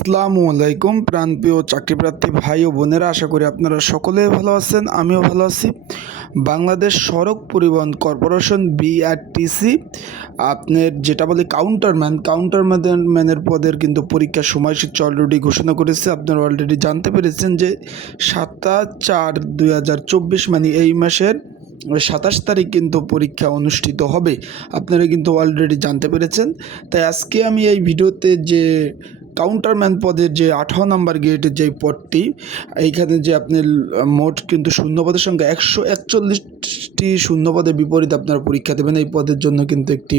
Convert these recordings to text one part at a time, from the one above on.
আসসালামু আলাইকুম, প্রাণপ্রিয় চাকরিপ্রার্থী ভাই ও বোনেরা, আশা করি আপনারা সকলে ভালো আছেন, আমিও ভালো আছি। বাংলাদেশ সড়ক পরিবহন কর্পোরেশন বিআরটিসি আপনার যেটা বলে কাউন্টারম্যান কাউন্টারম্যান ম্যানের পদের কিন্তু পরীক্ষার সময়সূচি অলরেডি ঘোষণা করেছে। আপনারা অলরেডি জানতে পেরেছেন যে সাতাশ চার দুই মানে এই মাসের সাতাশ তারিখ কিন্তু পরীক্ষা অনুষ্ঠিত হবে। আপনারা কিন্তু অলরেডি জানতে পেরেছেন। তাই আজকে আমি এই ভিডিওতে যে কাউন্টারম্যান পদের যে আঠারো নাম্বার গেটের যে পদটি, এইখানে যে আপনি মোট কিন্তু শূন্যপদের সংখ্যা একশো একচল্লিশটি শূন্যপদের বিপরীত আপনারা পরীক্ষা দেবেন। এই পদের জন্য কিন্তু একটি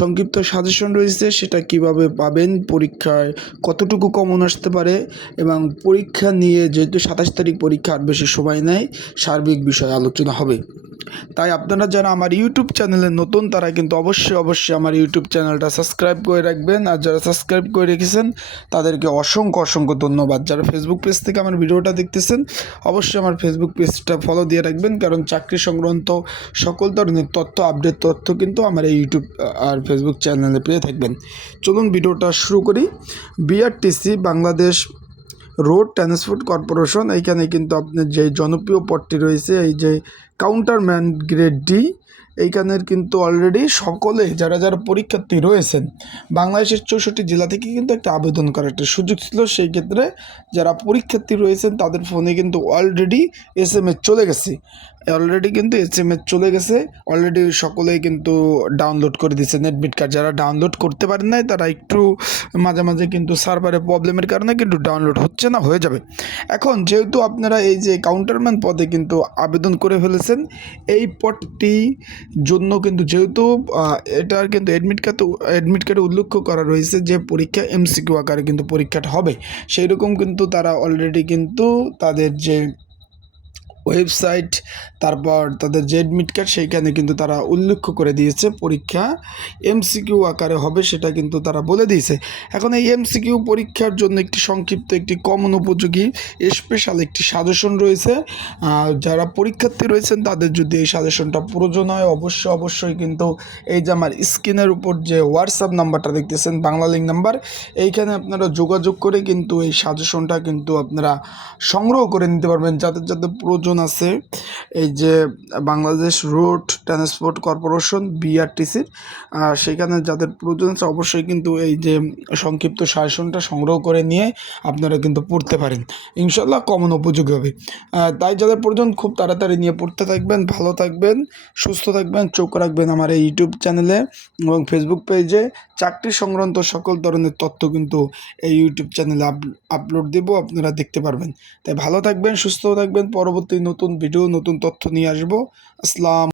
সংক্ষিপ্ত সাজেশন রয়েছে, সেটা কীভাবে পাবেন, পরীক্ষায় কতটুকু কমন আসতে পারে এবং পরীক্ষা নিয়ে যেহেতু সাতাশ তারিখ পরীক্ষা আর বেশি সময় নেয় সার্বিক বিষয়ে আলোচনা হবে। তাই আপনারা যারা আমার ইউটিউব চ্যানেলে নতুন, তারা কিন্তু অবশ্যই অবশ্যই আমার ইউটিউব চ্যানেলটা সাবস্ক্রাইব করে রাখবেন। আর যারা সাবস্ক্রাইব করে রেখেছেন তাদেরকে অসংখ্য অসংখ্য ধন্যবাদ। যারা ফেসবুক পেজ থেকে আমার ভিডিওটা দেখতেছেন, অবশ্যই আমার ফেসবুক পেজটা ফলো দিয়ে রাখবেন, কারণ চাকরি সংক্রান্ত সকল ধরনের তথ্য আপডেট তথ্য কিন্তু আমার এই ইউটিউব আর ফেসবুক চ্যানেলে পেয়ে থাকবেন। চলুন ভিডিওটা শুরু করি। BRTC Bangladesh road transport corporation, এইখানে কিন্তু আপনার যে জনপ্রিয় পথটি রয়েছে, এই যে কাউন্টারম্যান গ্রেড ডি এইখানের কিন্তু অলরেডি সকলে যারা যারা পরীক্ষার্থী রয়েছেন, বাংলাদেশের চৌষট্টি জেলা থেকে কিন্তু একটা আবেদন করার একটা সুযোগ ছিল। সেই ক্ষেত্রে যারা পরীক্ষার্থী রয়েছেন, তাদের ফোনে কিন্তু অলরেডি এস এম এস চলে গেছে। অলরেডি কিন্তু এস এম এস চলে গেছে। অলরেডি সকলেই কিন্তু ডাউনলোড করে দিচ্ছে নেটবিট কার্ড যারা ডাউনলোড করতে পারেন নাই, তারা একটু মাঝে মাঝে কিন্তু সার্ভারে প্রবলেমের কারণে কিন্তু ডাউনলোড হচ্ছে না, হয়ে যাবে। এখন যেহেতু আপনারা এই যে কাউন্টারম্যান পদে কিন্তু আবেদন করে ফেলেছেন এই পটটি জন্য কিন্তু যেহেতু এটা এটার কিন্তু অ্যাডমিট কার্ড অ্যাডমিট কার্ডে উল্লেখ করা রয়েছে যে পরীক্ষা এমসিকিউ আকারে কিন্তু পরীক্ষাটা হবে। সেই রকম কিন্তু তারা অলরেডি কিন্তু তাদের যে ওয়েবসাইট তারপর তাদের অ্যাডমিট কার্ড সেইখানে কিন্তু তারা উল্লেখ করে দিয়েছে পরীক্ষা। এমসিকিউ আকারে হবে সেটা কিন্তু তারা বলে দিয়েছে। এখন এই এমসিকিউ পরীক্ষার জন্য একটি সংক্ষিপ্ত একটি কমন উপযোগী স্পেশাল একটি সাজেশন রয়েছে। যারা পরীক্ষার্থী রয়েছেন, তাদের যদি এই সাজেশনটা প্রয়োজন হয়, অবশ্যই অবশ্যই কিন্তু এই যে আমার স্ক্রিনের উপর যে হোয়াটসঅ্যাপ নাম্বারটা দেখতেছেন, বাংলা লিঙ্ক নাম্বার এইখানে আপনারা যোগাযোগ করে কিন্তু এই সাজেশনটা কিন্তু আপনারা সংগ্রহ করে নিতে পারবেন। যাদের যাদের প্রয়োজন আছে এই যে বাংলাদেশ রোড ট্রান্সপোর্ট কর্পোরেশন বিআরটিসির সেখানে যাদের প্রয়োজন আছে অবশ্যই কিন্তু এই যে সংক্ষিপ্ত শাসনটা সংগ্রহ করে নিয়ে আপনারা কিন্তু পড়তে পারেন। ইনশাল্লাহ কমন উপযোগী হবে। তাই যাদের প্রয়োজন খুব তাড়াতাড়ি নিয়ে পড়তে থাকবেন, ভালো থাকবেন, সুস্থ থাকবেন, চোখ রাখবেন আমার এই ইউটিউব চ্যানেলে এবং ফেসবুক পেজে চাকরি সংক্রান্ত সকল ধরনের তথ্য কিন্তু এই ইউটিউব চ্যানেলে আপলোড দেবো, আপনারা দেখতে পারবেন। তাই ভালো থাকবেন, সুস্থ থাকবেন, পরবর্তী নতুন ভিডিও নতুন তথ্য নিয়ে আসব। আসসালাম